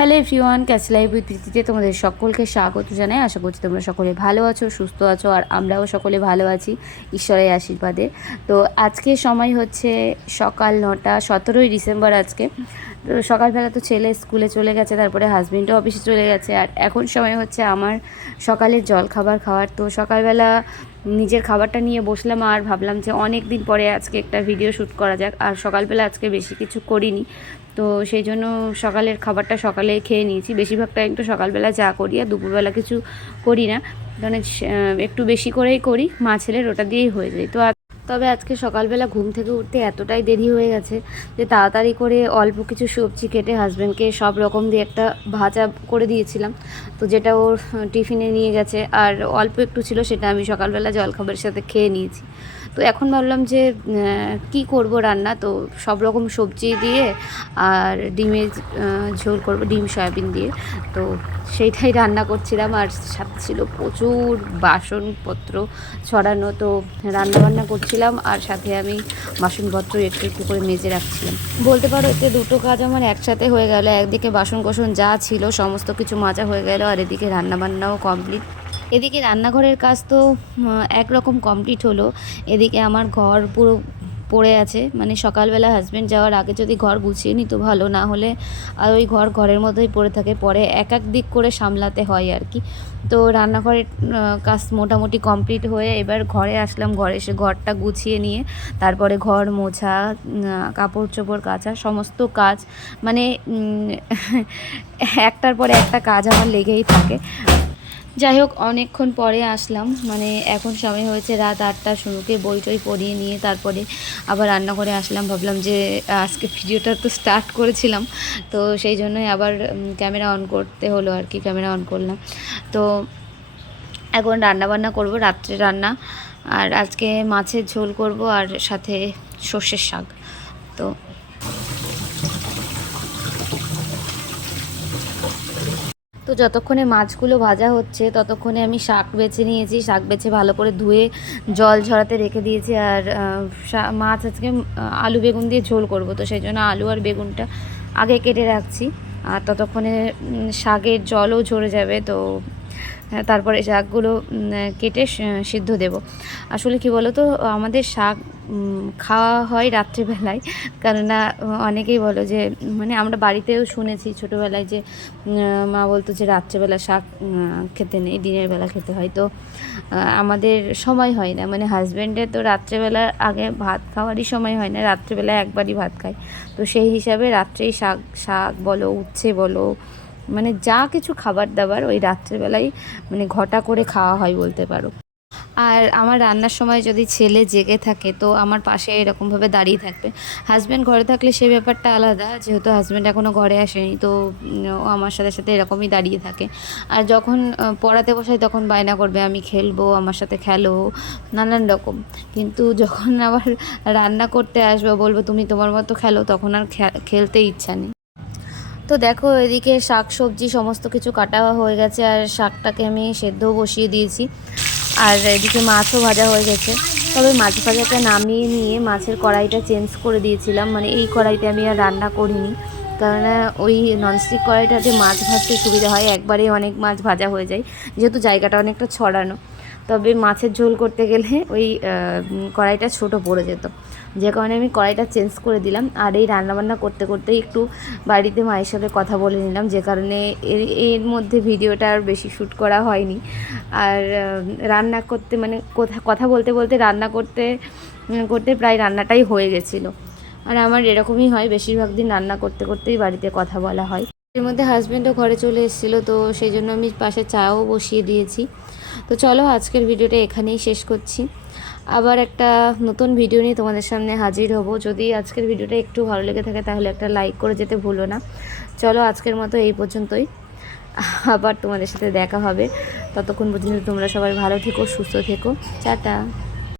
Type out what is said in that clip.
Hello everyone, catch live with প্রীতিতে তোমাদের সকলকে স্বাগত জানাই। আশা করছি তোমরা সকলে ভালো আছো, সুস্থ আছো, আর আমরাও সকলে ভালো আছি ঈশ্বরের আশীর্বাদে। তো আজকে সময় হচ্ছে সকাল নটা, সতেরোই ডিসেম্বর আজকে। তো সকালবেলা তো ছেলে স্কুলে চলে গেছে, তারপরে হাজবেন্ডও অফিসে চলে গেছে, আর এখন সময় হচ্ছে আমার সকালের জল খাবার খাওয়ার। তো সকালবেলা নিজের খাবারটা নিয়ে বসলাম আর ভাবলাম যে অনেক দিন পরে আজকে একটা ভিডিও শ্যুট করা যাক। আর সকালবেলা আজকে বেশি কিছু করিনি। তো সেই জন্য সকালের খাবারটা সকালে খেয়ে নিয়েছি। বেশিরভাগ টাইম তো সকালবেলা যা করি আর দুপুরবেলা কিছু করি না। কারণ একটু বেশি করেই করি। মা ছেলের ওটা দিয়েই হয়ে যায়। তো তবে আজকে সকালবেলা ঘুম থেকে উঠতে এতটাই দেরি হয়ে গেছে যে তাড়াতাড়ি করে অল্প কিছু সবজি কেটে হাজব্যান্ডকে সব রকম দিয়ে একটা ভাজা করে দিয়েছিলাম। তো যেটা ওর টিফিনে নিয়ে গেছে। আর অল্প একটু ছিল সেটা আমি সকালবেলা জলখাবারের সাথে খেয়ে নিয়েছি। তো এখন ভাবলাম যে কি করব রান্না? তো সব রকম সবজি দিয়ে আর ডিমের ঝোল করব, ডিম, সয়াবিন দিয়ে। তো সেইটাই রান্না করছিলাম। আর সাথে ছিল প্রচুর বাসনপত্র ছড়ানো। তো রান্না বান্না করছিলাম। আর সাথে আমি বাসনপত্র একটু একটু করে মেজে রাখছিলাম। বলতে পারো, এতে দুটো কাজ আমার একসাথে হয়ে গেল। একদিকে বাসন কোসন যা ছিল, সমস্ত কিছু মাজা হয়ে গেল। আর এদিকে রান্না বান্নাও কমপ্লিট এদিকে রান্নাঘরের কাজ তো একরকম কমপ্লিট হলো। এদিকে আমার ঘর পুরো পড়ে আছে। মানে সকালবেলা হাজব্যান্ড যাওয়ার আগে যদি ঘর গুছিয়ে নিত ভালো, না হলে আর ওই ঘর ঘরের মধ্যেই পড়ে থাকে। পরে এক এক দিক করে সামলাতে হয় আর কি। তো রান্নাঘরের কাজ মোটামুটি কমপ্লিট হয়ে এবার ঘরে আসলাম। ঘরে এসে ঘরটা গুছিয়ে নিয়ে তারপরে ঘর মোছা কাপড় চোপড় কাচা, সমস্ত কাজ। মানে একটার পরে একটা কাজ আমার লেগেই থাকে। যাই হোক, অনেকক্ষণ পরে আসলাম। মানে এখন সময় হয়েছে রাত আটটা শুরুকে বই টই পড়িয়ে নিয়ে তারপরে আবার রান্না করে আসলাম। ভাবলাম যে, আজকে ভিডিওটা তো স্টার্ট করেছিলাম। তো সেই জন্যই আবার ক্যামেরা অন করতে হলো আর কি ক্যামেরা অন করলাম। তো এখন রান্না বান্না করব, রাত্রে রান্না। আর আজকে মাছের ঝোল করব আর সাথে সর্ষের শাক। তো তো যতক্ষণে মাছগুলো ভাজা হচ্ছে, ততক্ষণে আমি শাক বেছে নিয়েছি। শাক বেছে ভালো করে ধুয়ে জল ঝরাতে রেখে দিয়েছি। আর মাছ আজকে আলু বেগুন দিয়ে ঝোল করব। তো সেই জন্য আলু আর বেগুনটা আগে কেটে রাখছি। আর ততক্ষণে শাকের জলও ঝরে যাবে। তো তারপরে শাকগুলো কেটে সিদ্ধ দেব। আসলে কি বলো তো আমাদের শাক খাওয়া হয় রাত্রিবেলায়। কেননা, অনেকেই বলো যে মানে আমরা বাড়িতেও শুনেছি ছোটোবেলায় যে মা বলতো যে, রাত্রেবেলা শাক খেতে নেই, দিনের বেলা খেতে হয়। তো আমাদের সময় হয় না। মানে হাজব্যান্ডের তো রাত্রেবেলার আগে ভাত খাওয়ারই সময় হয় না রাত্রেবেলা একবারই ভাত খায়। তো সেই হিসাবে রাত্রেই শাক শাক বলো, উচ্ছে বলো মানে যা কিছু খাবার দাবার ওই রাত্রেবেলায় মানে ঘটা করে খাওয়া হয় বলতে পারো। আর আমার রান্নার সময় যদি ছেলে জেগে থাকে তো আমার পাশে এরকমভাবে দাঁড়িয়ে থাকবে। হাজব্যান্ড ঘরে থাকলে সে ব্যাপারটা আলাদা, যেহেতু হাজব্যান্ড এখনও ঘরে আসেনি তো ও আমার সাথে সাথে এরকমই দাঁড়িয়ে থাকে। আর যখন পড়াতে বসাই তখন বায়না করবে আমি খেলব, আমার সাথে খেলো, নানান রকম। কিন্তু যখন আবার রান্না করতে আসবে, বলব তুমি তোমার মতো খেলো, তখন আর খেলতে ইচ্ছা নেই। তো দেখো, এদিকে শাক, সবজি, সমস্ত কিছু কাটা হয়ে গেছে আর শাকটাকে আমি সেদ্ধও বসিয়ে দিয়েছি। আর এদিকে মাছও ভাজা হয়ে গেছে। তবে মাছ ভাজাটা নামিয়ে নিয়ে মাছের কড়াইটা চেঞ্জ করে দিয়েছিলাম। মানে এই কড়াইতে আমি আর রান্না করিনি। কারণ ওই ননস্টিক কড়াইটাতে মাছ ভাজতে সুবিধা হয়। একবারে অনেক মাছ ভাজা হয়ে যায়। যেহেতু জায়গাটা অনেকটা ছড়ানো। তবে মাছের ঝোল করতে গেলে ওই কড়াইটা ছোট পড়ে যেত। যে কারণে আমি কড়াইটা চেঞ্জ করে দিলাম। আর এই রান্নাবান্না করতে করতেই একটু বাড়িতে মায়ের সাথে কথা বলে নিলাম। যে কারণে এর এর মধ্যে ভিডিওটা আর বেশি শ্যুট করা হয়নি। আর রান্না করতে মানে কথা কথা বলতে বলতে রান্না করতে করতে প্রায় রান্নাটাই হয়ে গেছিল। আর আমার এরকমই হয়, বেশিরভাগ দিন রান্না করতে করতেই বাড়িতে কথা বলা হয়। এর মধ্যে হাজব্যান্ডও ঘরে চলে এসেছিল, তো সেই জন্য আমি পাশে চাও বসিয়ে দিয়েছি। তো চলো আজকের ভিডিওটা এখানেই শেষ করছি। আবার একটা নতুন ভিডিও নিয়ে তোমাদের সামনে হাজির হব। যদি আজকের ভিডিওটা একটু ভালো লেগে থাকে তাহলে একটা লাইক করে যেতে ভুলো না। চলো আজকের মতো এই পর্যন্তই। আবার তোমাদের সাথে দেখা হবে। ততক্ষণ পর্যন্ত তোমরা সবাই ভালো থেকো, সুস্থ থেকো। টাটা।